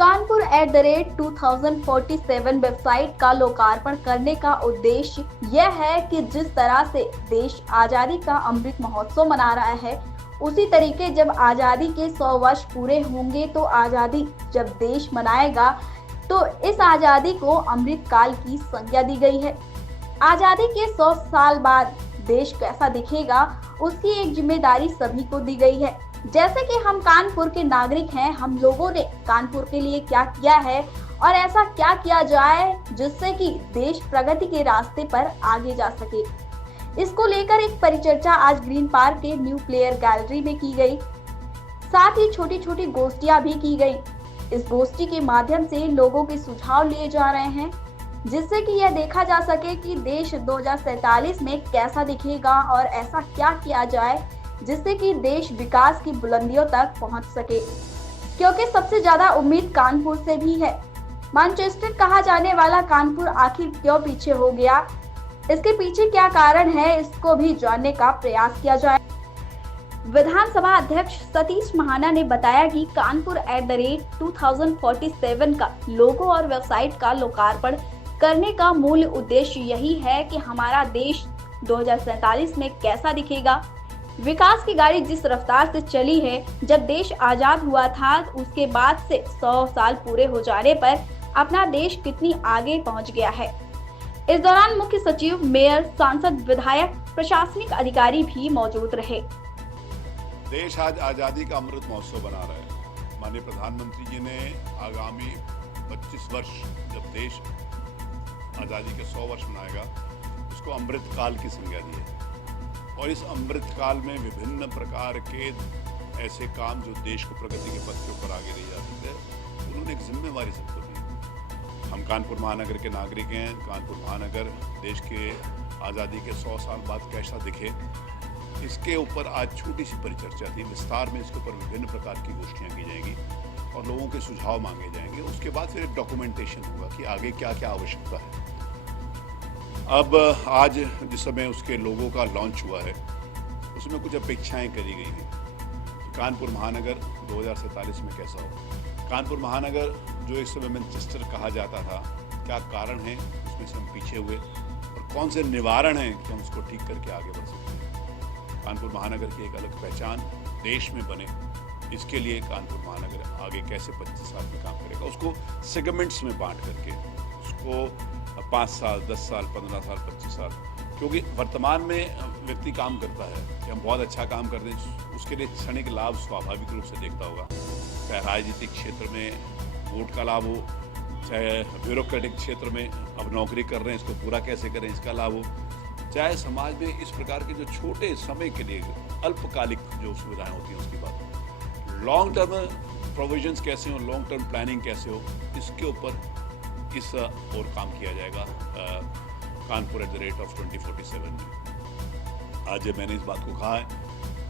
कानपुर@2047 website का लोकार्पण करने का उद्देश्य यह है कि जिस तरह से देश आजादी का अमृत महोत्सव मना रहा है, उसी तरीके जब आजादी के 100 वर्ष पूरे होंगे तो आजादी जब देश मनाएगा तो इस आजादी को अमृत काल की संज्ञा दी गई है। आजादी के 100 साल बाद देश कैसा दिखेगा, उसकी एक जिम्मेदारी सभी को दी गई है। जैसे कि हम कानपुर के नागरिक हैं, हम लोगों ने कानपुर के लिए क्या किया है और ऐसा क्या किया जाए जिससे कि देश प्रगति के रास्ते पर आगे जा सके। इसको लेकर एक परिचर्चा आज ग्रीन पार्क के न्यू प्लेयर गैलरी में की गई। साथ ही छोटी छोटी गोष्ठियां भी की गई। इस गोष्ठी के माध्यम से लोगों के सुझाव लिए जा रहे हैं, जिससे कि यह देखा जा सके कि देश 2047 में कैसा दिखेगा और ऐसा क्या किया जाए जिससे कि देश विकास की बुलंदियों तक पहुंच सके। क्योंकि सबसे ज्यादा उम्मीद कानपुर से भी है। मैनचेस्टर कहा जाने वाला कानपुर आखिर क्यों पीछे हो गया, इसके पीछे क्या कारण है, इसको भी जानने का प्रयास किया जाए। विधानसभा अध्यक्ष सतीश महाना ने बताया कि कानपुर@2047 का लोगो और वेबसाइट का लोकार्पण करने का मूल उद्देश्य यही है कि हमारा देश 2047 में कैसा दिखेगा। विकास की गाड़ी जिस रफ्तार से चली है, जब देश आजाद हुआ था, उसके बाद से 100 साल पूरे हो जाने पर अपना देश कितनी आगे पहुंच गया है। इस दौरान मुख्य सचिव, मेयर, सांसद, विधायक, प्रशासनिक अधिकारी भी मौजूद रहे। देश आज आजादी का अमृत महोत्सव बना रहा है। माननीय प्रधानमंत्री जी ने आगामी 25 वर्ष जब देश आजादी के 100 वर्ष मनाएगा, उसको अमृत काल की संज्ञा दी है। और इस अमृत काल में विभिन्न प्रकार के ऐसे काम जो देश को प्रगति के पथ के ऊपर आगे ले जा सकते हैं, उन्होंने एक जिम्मेवारी सबको दी। हम कानपुर महानगर के नागरिक हैं। कानपुर महानगर देश के आज़ादी के 100 साल बाद कैसा दिखे, इसके ऊपर आज छोटी सी परिचर्चा थी। विस्तार में इसके ऊपर विभिन्न प्रकार की गोष्ठियाँ की जाएंगी और लोगों के सुझाव मांगे जाएंगे। उसके बाद फिर एक डॉक्यूमेंटेशन होगा कि आगे क्या क्या आवश्यकता है। अब आज जिस समय उसके लोगों का लॉन्च हुआ है, उसमें कुछ अपेक्षाएं करी गई हैं। कानपुर महानगर 2047 में कैसा हो। कानपुर महानगर जो इस समय मैनचेस्टर कहा जाता था, क्या कारण है उसमें से हम पीछे हुए और कौन से निवारण हैं कि हम उसको ठीक करके आगे बढ़ सकते हैं। कानपुर महानगर की एक अलग पहचान देश में बने, इसके लिए कानपुर महानगर आगे कैसे 25 साल में काम करेगा, उसको सेगमेंट्स में बांट करके, उसको 5 साल, 10 साल, 15 साल, 25 साल, क्योंकि वर्तमान में व्यक्ति काम करता है कि हम बहुत अच्छा काम कर दें, उसके लिए क्षणिक लाभ स्वाभाविक रूप से देखता होगा। चाहे राजनीतिक क्षेत्र में वोट का लाभ हो, चाहे ब्यूरोक्रेटिक क्षेत्र में अब नौकरी कर रहे हैं, इसको पूरा कैसे करें, इसका लाभ हो, चाहे समाज में इस प्रकार के जो छोटे समय के लिए अल्पकालिक जो सुविधाएं होती हैं उसकी बात हो। लॉन्ग टर्म प्रोविजंस कैसे हो, लॉन्ग टर्म प्लानिंग कैसे हो, इसके ऊपर इस और काम किया जाएगा कानपुर@2047 में। आज मैंने इस बात को कहा है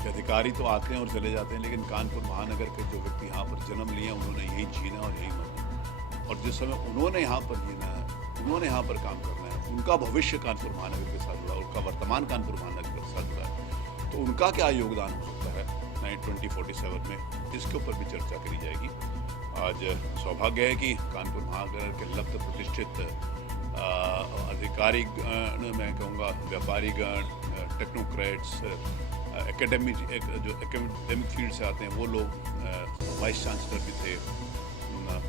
कि अधिकारी तो आते हैं और चले जाते हैं, लेकिन कानपुर महानगर के जो व्यक्ति यहाँ पर जन्म लिए हैं, उन्होंने यही जीना और यही मरना। और जिस समय उन्होंने यहाँ पर जीना है, उन्होंने यहाँ पर काम करना है, उनका भविष्य कानपुर महानगर के साथ जुड़ा, उनका वर्तमान कानपुर महानगर के साथ जुड़ा है, तो उनका क्या योगदान हो सकता है 2047 में, इसके ऊपर भी चर्चा करी जाएगी। आज सौभाग्य है कि कानपुर महानगर के लब्ध प्रतिष्ठित अधिकारी, मैं कहूँगा व्यापारीगण, टेक्नोक्रेट्स, एकेडमिक फील्ड से आते हैं, वो लोग वाइस चांसलर भी थे,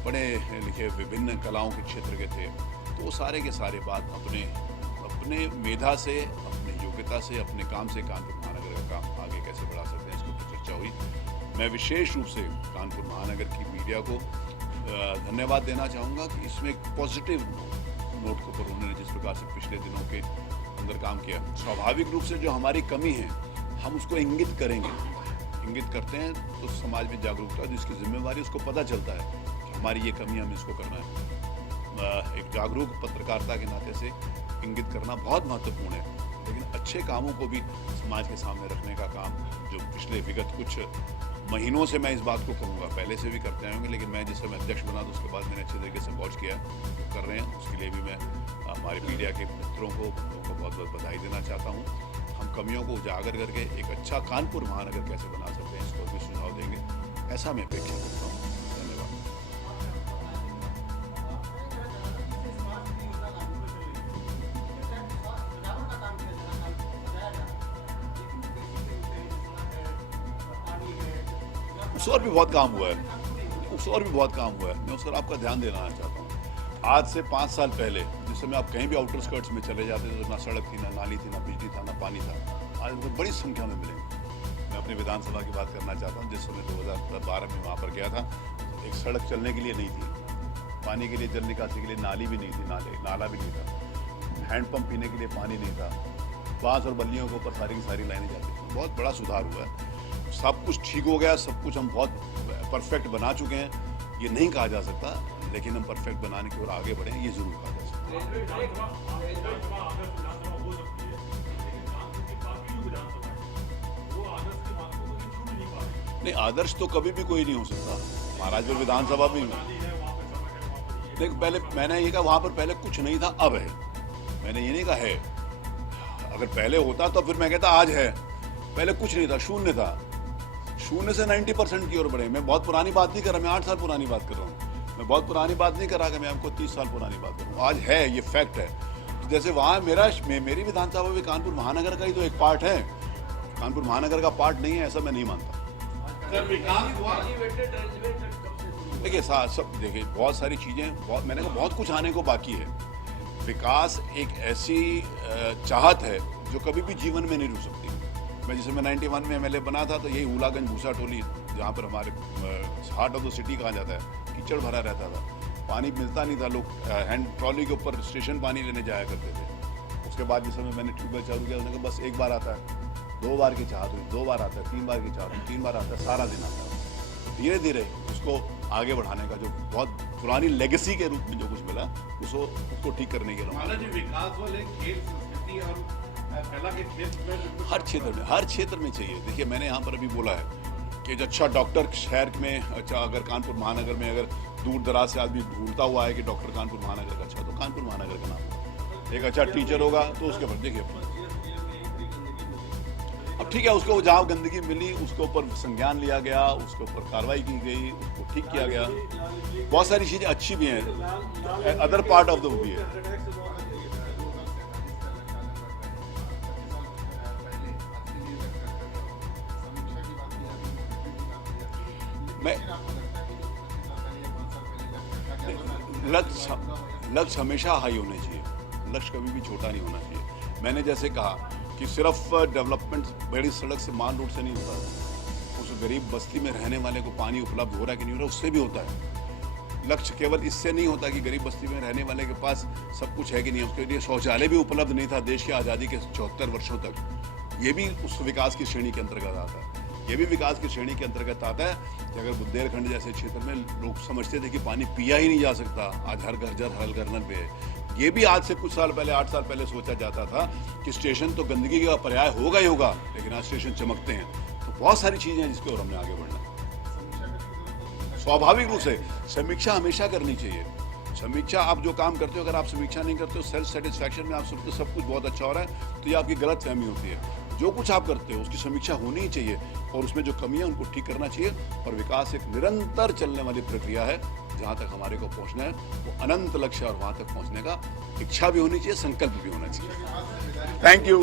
पढ़े लिखे विभिन्न कलाओं के क्षेत्र के थे, तो वो सारे के सारे बात अपने मेधा से, अपनी योग्यता से, अपने काम से कानपुर महानगर का काम आगे कैसे बढ़ा सकते हैं, इसके ऊपर चर्चा हुई। मैं विशेष रूप से कानपुर महानगर की मीडिया को धन्यवाद देना चाहूँगा कि इसमें एक पॉजिटिव नोट के ऊपर उन्होंने जिस प्रकार से पिछले दिनों के अंदर काम किया। स्वाभाविक रूप से जो हमारी कमी है हम उसको इंगित करेंगे, इंगित करते हैं तो समाज में जागरूकता, जिसकी जिम्मेवारी उसको पता चलता है कि हमारी ये कमी, हमें इसको करना है। एक जागरूक पत्रकारिता के नाते से इंगित करना बहुत महत्वपूर्ण है, लेकिन अच्छे कामों को भी समाज के सामने रखने का काम जो पिछले विगत कुछ महीनों से, मैं इस बात को कहूँगा, पहले से भी करते आए होंगे, लेकिन मैं जिस समय अध्यक्ष बना तो उसके बाद मैंने अच्छे तरीके से वॉच किया, तो कर रहे हैं। उसके लिए भी मैं हमारे मीडिया के मित्रों को, बंधुओं को बहुत बहुत बधाई देना चाहता हूँ। हम कमियों को उजागर करके एक अच्छा कानपुर महानगर कैसे बना सकते हैं, इसको भी सुझाव देंगे, ऐसा मैं अपेक्षा करता हूँ। धन्यवाद। उस और भी बहुत काम हुआ है, मैं उस पर आपका ध्यान दिलाना चाहता हूँ। आज से 5 साल पहले जिस समय आप कहीं भी आउटर स्कर्ट्स में चले जाते थे तो ना सड़क थी, ना नाली थी, ना बिजली था, ना पानी था। आज उनको बड़ी संख्या में मिलेंगे। मैं अपनी विधानसभा की बात करना चाहता हूँ। जिस समय 2012 में वहाँ पर गया था, एक सड़क चलने के लिए नहीं थी, पानी के लिए, जल निकासी के लिए नाली भी नहीं थी, नाला भी नहीं था, हैंडपंप पीने के लिए पानी नहीं था, बांस और बल्लियों के ऊपर सारी की सारी लाइनें जाती थी। बहुत बड़ा सुधार हुआ है, सब कुछ ठीक हो गया, सब कुछ हम बहुत परफेक्ट बना चुके हैं, ये नहीं कहा जा सकता, लेकिन हम परफेक्ट बनाने की ओर आगे बढ़े, ये जरूर कहा जा सकता है। नहीं, आदर्श तो कभी भी कोई नहीं हो सकता। महाराजपुर विधानसभा भी देख, पहले मैंने ये कहा वहां पर पहले कुछ नहीं था, अब है। मैंने ये नहीं कहा है, अगर पहले होता तो फिर मैं कहता आज है। पहले कुछ नहीं था, शून्य था, शून्य से 90% की ओर बढ़े। मैं बहुत पुरानी बात नहीं कर रहा, मैं 8 साल पुरानी बात कर रहा हूँ। मैं बहुत पुरानी बात नहीं कर रहा कि मैं आपको 30 साल पुरानी बात करूँ। आज है, ये फैक्ट है। तो जैसे वहाँ मेरी विधानसभा भी कानपुर महानगर का ही तो एक पार्ट है, कानपुर महानगर का पार्ट नहीं है, ऐसा मैं नहीं मानता। देखिए देखिए, बहुत सारी चीजें, मैंने कहा बहुत कुछ आने को बाकी है। विकास एक ऐसी चाहत है जो कभी भी जीवन में नहीं रुक सकती। मैं जिसे मैं 91 में एमएलए बना था तो यही हुलागंज भूसा टोली, जहाँ पर हमारे हार्ट ऑफ द सिटी कहा जाता है, कीचड़ भरा रहता था, पानी मिलता नहीं था, लोग हैंड ट्रॉली के ऊपर स्टेशन पानी लेने जाया करते थे। उसके बाद जिस समय मैंने ट्यूबवेल चालू किया, उन्होंने कहा बस एक बार आता है, 2 बार की चाहत हुई, 2 बार आता है, 3 बार की चाहत हुई, 3 बार आता है, सारा दिन आता है। धीरे धीरे उसको आगे बढ़ाने का, जो बहुत पुरानी लेगेसी के रूप में जो कुछ मिला, उसको ठीक करने के लिए विकास वाले खेल संस्कृति और कला के क्षेत्र में हर क्षेत्र में चाहिए। देखिए, मैंने यहाँ पर अभी बोला है कि एक अच्छा डॉक्टर शहर में, अच्छा अगर कानपुर महानगर में अगर दूर दराज से आदमी ढूंढता हुआ है कि डॉक्टर कानपुर महानगर का अच्छा, तो कानपुर महानगर का नाम होगा। एक अच्छा टीचर होगा तो उसके ऊपर देखिए, अब ठीक है, उसको जहाँ गंदगी मिली उसके ऊपर संज्ञान लिया गया, उसके ऊपर कार्रवाई की गई, उसको ठीक किया गया। बहुत सारी चीजें अच्छी भी हैं, other part of the movie है। मैं लक्ष्य हमेशा हाई होने चाहिए, लक्ष्य कभी भी छोटा नहीं होना चाहिए। मैंने जैसे कहा कि सिर्फ डेवलपमेंट बड़ी सड़क से, मान रोड से नहीं होता, उस गरीब बस्ती में रहने वाले को पानी उपलब्ध हो रहा है कि नहीं हो रहा, उससे भी होता है। लक्ष्य केवल इससे नहीं होता कि गरीब बस्ती में रहने वाले के पास सब कुछ है कि नहीं, उसके लिए शौचालय भी उपलब्ध नहीं था देश की आज़ादी के 74 वर्षों तक। ये भी उस विकास की श्रेणी के अंतर्गत आता है। ये भी विकास की श्रेणी के अंतर्गत आता है कि अगर बुंदेलखंड जैसे क्षेत्र में लोग समझते थे कि पानी पिया ही नहीं जा सकता, आज हर घर नल पे है। ये भी आज से कुछ साल पहले, 8 साल पहले सोचा जाता था कि स्टेशन तो गंदगी का पर्याय होगा ही होगा, लेकिन आज स्टेशन चमकते हैं। तो बहुत सारी चीजें हैं जिसके ओर हमने आगे बढ़ना है। स्वाभाविक रूप से समीक्षा हमेशा करनी चाहिए। समीक्षा, आप जो काम करते हो, अगर आप समीक्षा नहीं करते हो, सेल्फ सेटिस्फैक्शन में आप सब कुछ बहुत अच्छा हो रहा है, तो ये आपकी गलत फहमी होती है। जो कुछ आप करते हो उसकी समीक्षा होनी ही चाहिए, और उसमें जो कमी है उनको ठीक करना चाहिए। और विकास एक निरंतर चलने वाली प्रक्रिया है। जहाँ तक हमारे को पहुँचना है वो अनंत लक्ष्य, और वहाँ तक पहुँचने का इच्छा भी होनी चाहिए, संकल्प भी होना चाहिए। Thank you.